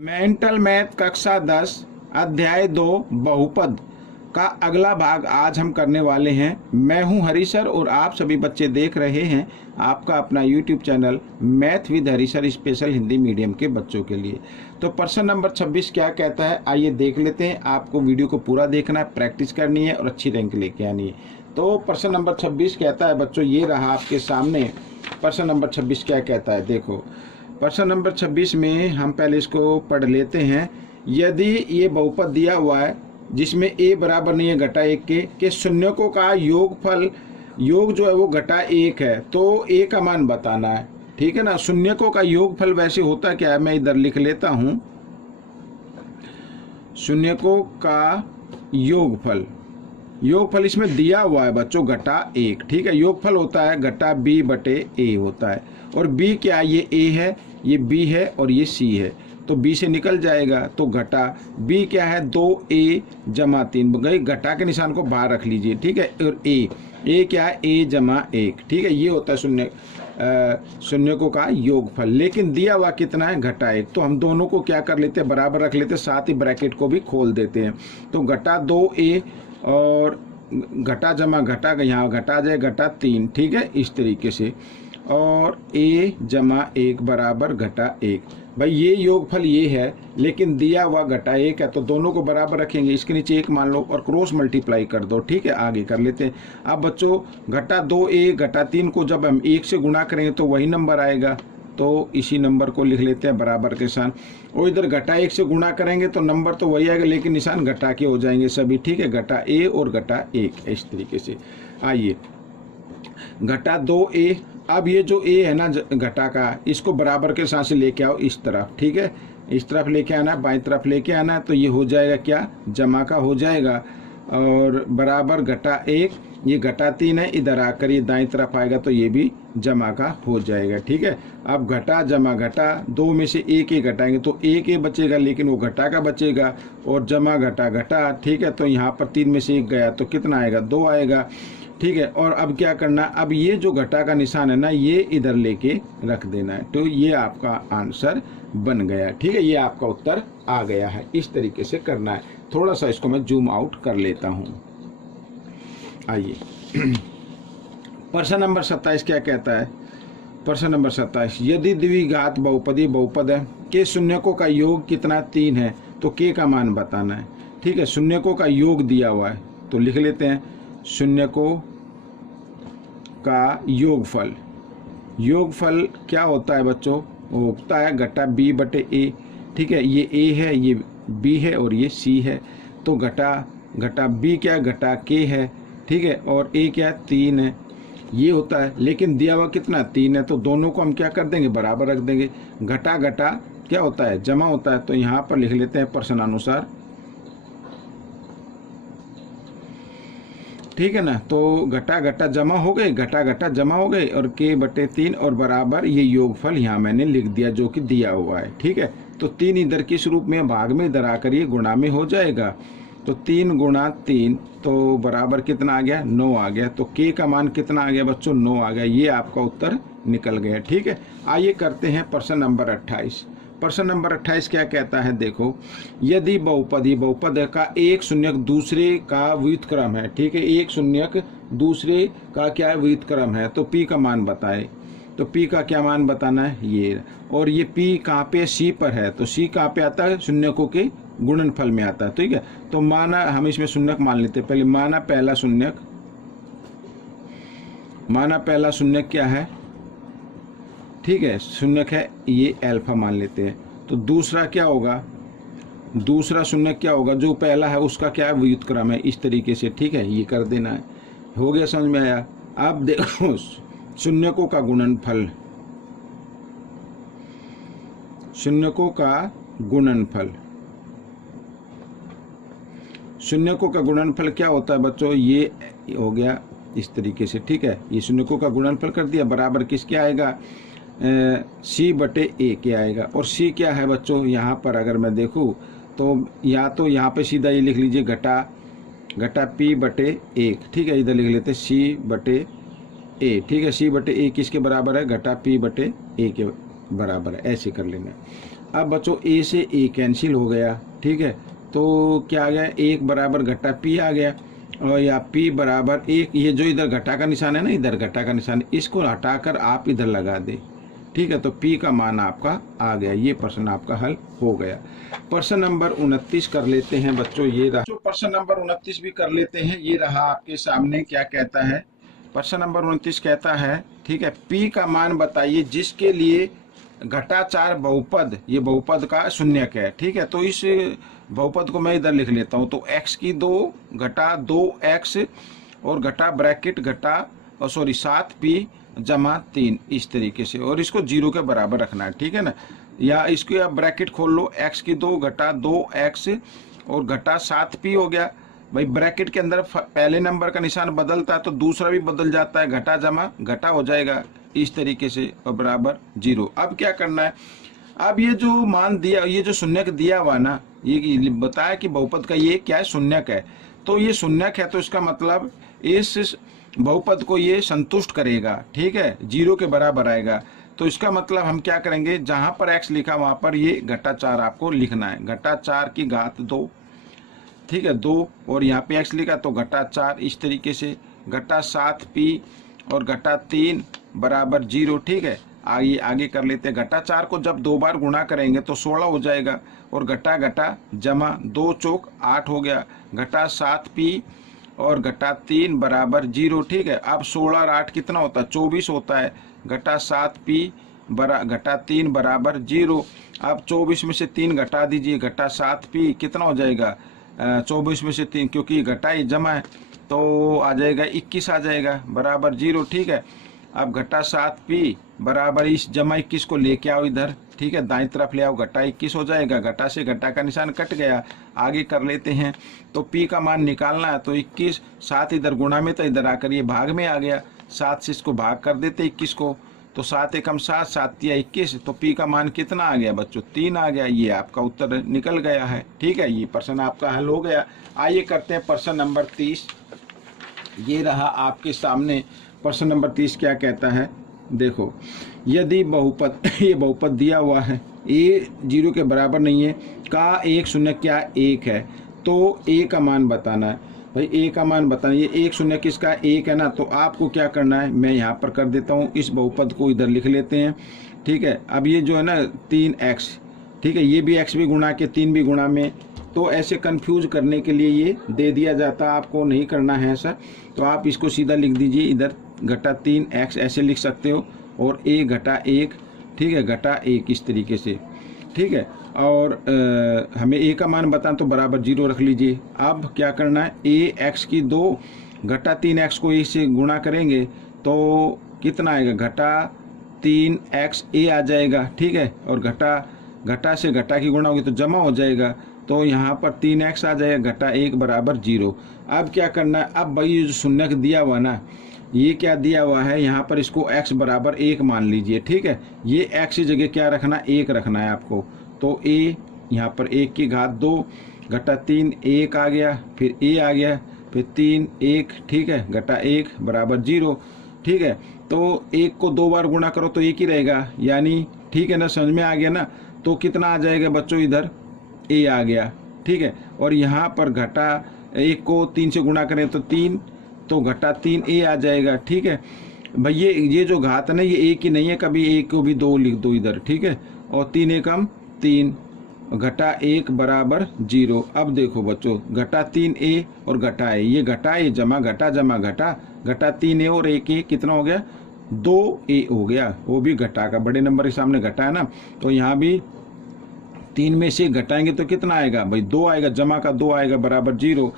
Mental math कक्षा 10 अध्याय 2 बहुपद का अगला भाग आज हम करने वाले हैं। मैं हूं हरी सर और आप सभी बच्चे देख रहे हैं आपका अपना YouTube channel math with Hari sir special Hindi medium के बच्चों के लिए। तो प्रश्न नंबर 26 क्या कहता है, आइए देख लेते हैं। आपको वीडियो को पूरा देखना है, प्रैक्टिस करनी है और अच्छी रैंक लेके आनी है। तो प्रश्न नंबर 26 कहता है बच्चों, ये रहा आपके सामने। प्रश्न नंबर 26 क्या कहता है, देखो प्रश्न नंबर 26 में हम पहले इसको पढ़ लेते हैं। यदि ये बहुपद दिया हुआ है जिसमें a बराबर नहीं है घटा 1 के शून्यकों का योगफल योग जो है वो घटा 1 है, तो a का मान बताना है। ठीक है ना। शून्यकों का योगफल वैसे होता क्या है, मैं इधर लिख लेता हूं। शून्यकों का योगफल इसमें दिया हुआ है बच्चों घटा 1। ठीक है। योगफल होता है घटा b बटे a होता है। और b क्या है, ये a है, ये b है और ये c है, तो b से निकल जाएगा। तो घटा b क्या है, 2a जमा 3 गई, घटा के निशान को बाहर रख लीजिए। ठीक है। और a क्या है, a जमा 1। ठीक है। ये होता है शून्यकों का योगफल। लेकिन दिया हुआ कितना है, घटा 1। तो हम दोनों को क्या कर लेते हैं, बराबर रख लेते हैं, साथ ही ब्रैकेट को भी खोल देते हैं। तो घटा 2a और घटा जमा घटा, यहाँ घटा जाए घटा 3। ठीक है, इस तरीके से। और a जमा 1 बराबर घटा 1। भाई ये योगफल ये है, लेकिन दिया हुआ घटा 1 है, तो दोनों को बराबर रखेंगे। इसके नीचे 1 मान लो और क्रॉस मल्टीप्लाई कर दो। ठीक है, आगे कर लेते हैं। अब बच्चों घटा 2a घटा 3 को जब हम 1 से गुणा करेंगे तो वही नंबर आएगा, तो इसी नंबर को लिख लेते हैं बराबर के निशान। और इधर घटा 1 से गुणा करेंगे तो नंबर तो वही आएगा, लेकिन निशान घटा के हो जाएंगे सभी। ठीक है, घटा a और घटा 1 इस तरीके से। आइए घटा 2a, अब ये जो a है ना घटा का, इसको बराबर के साथ से लेके आओ इस तरफ। ठीक है, इस तरफ लेके आना, बाईं तरफ लेके आना, तो ये हो जाएगा क्या, जमा का हो जाएगा। और बराबर घटा 1, ये घटा 3 है, इधर आकर ये दाईं तरफ आएगा तो ये भी जमा का हो जाएगा। ठीक है। अब घटा जमा घटा, 2 में से 1 ही घटाएंगे तो 1 ही बचेगा, लेकिन वो घटा का बचेगा। और जमा घटा घटा, ठीक है, तो यहाँ पर 3 में से 1 गया तो कितना आएगा, 2 आएगा। ठीक है। और अब क्या करना, अब ये जो घटा का निशान है ना, ये इधर लेके रख देना है, तो ये आपका आंसर बन गया। ठीक है, ये आपका उत्तर आ गया है। इस तरीके से करना है। थोड़ा सा इसको मैं जूम आउट कर लेता हूं। आइए प्रश्न नंबर 27 क्या कहता है। प्रश्न नंबर 27, यदि द्विघात बहुपदी बहुपद है के शून्यकों का योग कितना 3 है, तो के का मान बताना है। ठीक है, शून्यकों का योग दिया हुआ है, तो लिख लेते हैं शून्यकों का योगफल क्या होता है बच्चों, वो होता है घटा b बटे a। ठीक है, ये a है, ये b है और ये c है, तो घटा b क्या है, घटा k है। ठीक है, और a क्या है, 3 है, ये होता है। लेकिन दिया हुआ कितना 3 है, तो दोनों को हम क्या कर देंगे, बराबर रख देंगे। घटा घटा क्या होता है, जमा होता है, तो यहाँ पर लिख लेते हैं प्रश्नानुसार। ठीक है ना। तो घटा घटा जमा हो गए, घटा घटा जमा हो गए, और k बटे 3 और बराबर ये योगफल यहाँ मैंने लिख दिया जो कि दिया हुआ है। ठीक है, तो 3 इधर किस रूप में, भाग में, इधर आकर ये गुणा में हो जाएगा। तो 3 गुणा 3 तो बराबर कितना आ गया, 9 आ गया। तो k का मान कितना आ गया बच्चों, 9 आ गया। ये आपका उत्तर निकल गया। ठीक है, आइए करते हैं प्रश्न नंबर 28। प्रश्न नंबर 28 क्या कहता है, देखो यदि बहुपद का एक शून्यक दूसरे का व्युत्क्रम है। ठीक है, एक शून्यक दूसरे का क्या है, व्युत्क्रम है, तो p का मान बताए। तो p का क्या मान बताना है, ये। और ये p कहाँ पे, c पर है, तो c कहाँ पे आता है, शून्यकों के गुणनफल में आता है। ठीक है, तो माना हम इसमें शून्यक मान लेते हैं। पहले माना पहला शून्यक क्या है, ठीक है, शून्यक है, ये अल्फा मान लेते हैं। तो दूसरा क्या होगा, दूसरा शून्यक क्या होगा, जो पहला है उसका क्या है, व्युत्क्रम है, इस तरीके से। ठीक है, ये कर देना है। हो गया, समझ में आया। अब देखो शून्यकों का गुणनफल, शून्यकों का गुणनफल क्या होता है बच्चों, ये हो गया इस तरीके से। ठीक है, ये शून्यकों का गुणनफल कर दिया, बराबर किसके आएगा, c बटे a के आएगा। और c क्या है बच्चों, यहाँ पर अगर मैं देखूँ तो यहाँ पे सीधा ये लिख लीजिए घटा p बटे 1। ठीक है, इधर लिख लेते c बटे a। ठीक है, c बटे a किसके बराबर है, घटा p बटे a के बराबर है, ऐसे कर लेना। अब बच्चों ए से ए कैंसिल हो गया, ठीक है, तो क्या आ गया, 1 बराबर घटा पी आ गया, और या पी बराबर 1, ये जो इधर घटा का निशान है ना, इधर घटा का निशान, इसको हटाकर आप इधर लगा दे, ठीक है, तो पी का मान आपका आ गया। ये प्रश्न आपका हल हो गया। प्रश्न नंबर 29 कर लेते हैं बच्चों, ये रहा। तो प्रश्न नंबर 29 भी कर लेते हैं, ये रहा आपके सामने। क्या कहता है, प्रश्न नंबर 29 कहता है, ठीक है, पी का मान बताइए जिसके लिए घटाचार बहुपद, ये बहुपद का शून्यक है, ठीक है, तो इस बहुपद को मैं इधर लिख लेता हूं, तो x की 2 घटा 2x और घटा ब्रैकेट घटा 7p जमा 3, इस तरीके से, और इसको 0 के बराबर रखना है, ठीक है ना, या इसको आप ब्रैकेट खोल लो, x की 2 घटा 2x और घटा 7p हो गया। भाई ब्रैकेट के अंदर पहले नंबर का निशान बदलता है तो दूसरा भी बदल जाता है, घटा जमा घटा हो जाएगा, इस तरीके से, और बराबर 0। अब क्या करना है, अब ये जो मान दिया, ये जो शून्यक दिया हुआ ना, ये बताया कि बहुपद का ये क्या है, शून्यक है, तो ये शून्यक है, तो इसका मतलब इस बहुपद को ये संतुष्ट करेगा, ठीक है, 0 के बराबर आएगा। तो इसका मतलब हम क्या करेंगे, जहां पर x लिखा वहां पर ये घटाचार आपको लिखना है, घटाचार की घात 2, ठीक है, 2, और यहाँ पे x लिखा तो घटाचार, इस तरीके से, घटा 7p और घटा 3 बराबर 0, ठीक है। आगे कर लेते हैं, घटा 4 को जब 2 बार गुणा करेंगे तो 16 हो जाएगा, और घटा घटा जमा 2 चौक 8 हो गया, घटा 7p और घटा 3 बराबर 0, ठीक है। अब 16 और 8 कितना होता है, 24 होता है, घटा 7p घटा 3 बराबर 0। अब 24 में से 3 घटा दीजिए, घटा 7p कितना हो जाएगा, 24 में से 3, क्योंकि घटा ही जमा है तो आ जाएगा 21 आ जाएगा, बराबर 0, ठीक है। अब घटा 7p बराबर इस जमा 21 को लेके आओ इधर, ठीक है, दाईं तरफ ले आओ, घटा 21 हो जाएगा, घटा से घटा का निशान कट गया। आगे कर लेते हैं, तो p का मान निकालना है, तो 21, 7 इधर गुणा में, तो इधर आकर ये भाग में आ गया, 7 से इसको भाग कर देते 21 को, तो 7 एकम 7, 7 तिया 21, तो p का मान कितना आ गया बच्चों, 3 आ गया। ये आपका उत्तर निकल गया है, ठीक है, ये प्रश्न आपका हल हो गया। आइए करते हैं प्रश्न नंबर 30, ये रहा आपके सामने। प्रश्न नंबर 30 क्या कहता है, देखो, यदि बहुपद ये बहुपद दिया हुआ है, a 0 के बराबर नहीं है, का एक शून्य क्या 1 है, तो a का मान बताना है। भाई a का मान बताना, ये 1 शून्य किसका 1 है ना, तो आपको क्या करना है, मैं यहाँ पर कर देता हूँ, इस बहुपद को इधर लिख लेते हैं, ठीक है। अब ये जो है ना 3x, ठीक है, ये भी x भी गुणा के 3 भी गुणा में, तो ऐसे कंफ्यूज करने के लिए ये दे दिया जाता, आपको नहीं करना है ऐसा, तो आप इसको सीधा लिख दीजिए इधर, घटा 3x ऐसे लिख सकते हो, और a घटा 1, ठीक है, घटा 1 इस तरीके से, ठीक है। और हमें a का मान बताना, तो बराबर 0 रख लीजिए। अब क्या करना है, ax की 2 घटा 3x को a से गुणा करेंगे तो कितना आएगा, घटा 3x a आ जाएगा, ठीक है, और घटा से घटा की गुणा होगी तो जमा हो जाएगा, तो यहाँ पर 3x आ जाएगा, घटा 1 बराबर 0। अब क्या करना है, अब भाई जो शून्यक दिया हुआ ना, ये क्या दिया हुआ है, यहाँ पर इसको x बराबर 1 मान लीजिए, ठीक है, ये x की जगह क्या रखना, 1 रखना है आपको, तो a यहाँ पर 1 की घात 2 घटा 3 1 आ गया, फिर a आ गया, फिर 3 1, ठीक है, घटा 1 बराबर 0, ठीक है। तो 1 को 2 बार गुणा करो तो 1 ही रहेगा, यानी, ठीक है ना, समझ में आ गया ना, तो कितना आ जाएगा बच्चों, इधर a आ गया, ठीक है, और यहाँ पर घटा 1 को 3 से गुणा करें तो 3, तो घटा 3 a आ जाएगा, ठीक है। भाई ये जो घात है ना, ये 1 ही नहीं है, कभी 1 को भी 2 लिख दो इधर, ठीक है, और 3 एकम 3, घटा 1 बराबर 0। अब देखो बच्चों, घटा 3a और घटा a, ये घटा a जमा घटा 3a और 1a कितना हो गया, 2a हो गया, वो भी घटा का बड़े नंबर के सामने घटा है ना, तो यहाँ भी 3 में से घटाएंगे तो कितना आएगा भाई, 2 आएगा, जमा का 2 आएगा, बराबर 0।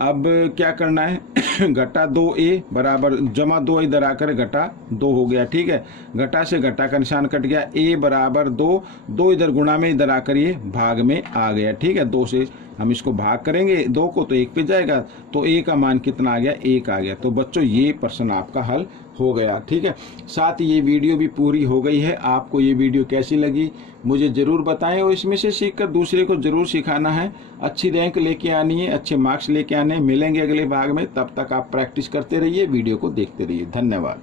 अब क्या करना है, घटा 2a बराबर जमा 2 इधर आकर घटा 2 हो गया, ठीक है, घटा से घटा का निशान कट गया, a बराबर 2, 2 इधर गुणा में इधर आकर ये भाग में आ गया, ठीक है, 2 से हम इसको भाग करेंगे 2 को तो 1 पे जाएगा, तो a का मान कितना आ गया, 1 आ गया। तो बच्चों ये प्रश्न आपका हल हो गया, ठीक है। साथ ही ये वीडियो भी पूरी हो गई है। आपको ये वीडियो कैसी लगी मुझे ज़रूर बताएं, और इसमें से सीखकर दूसरे को ज़रूर सिखाना है। अच्छी रैंक लेके आनी है, अच्छे मार्क्स लेके आने। मिलेंगे अगले भाग में, तब तक आप प्रैक्टिस करते रहिए, वीडियो को देखते रहिए। धन्यवाद।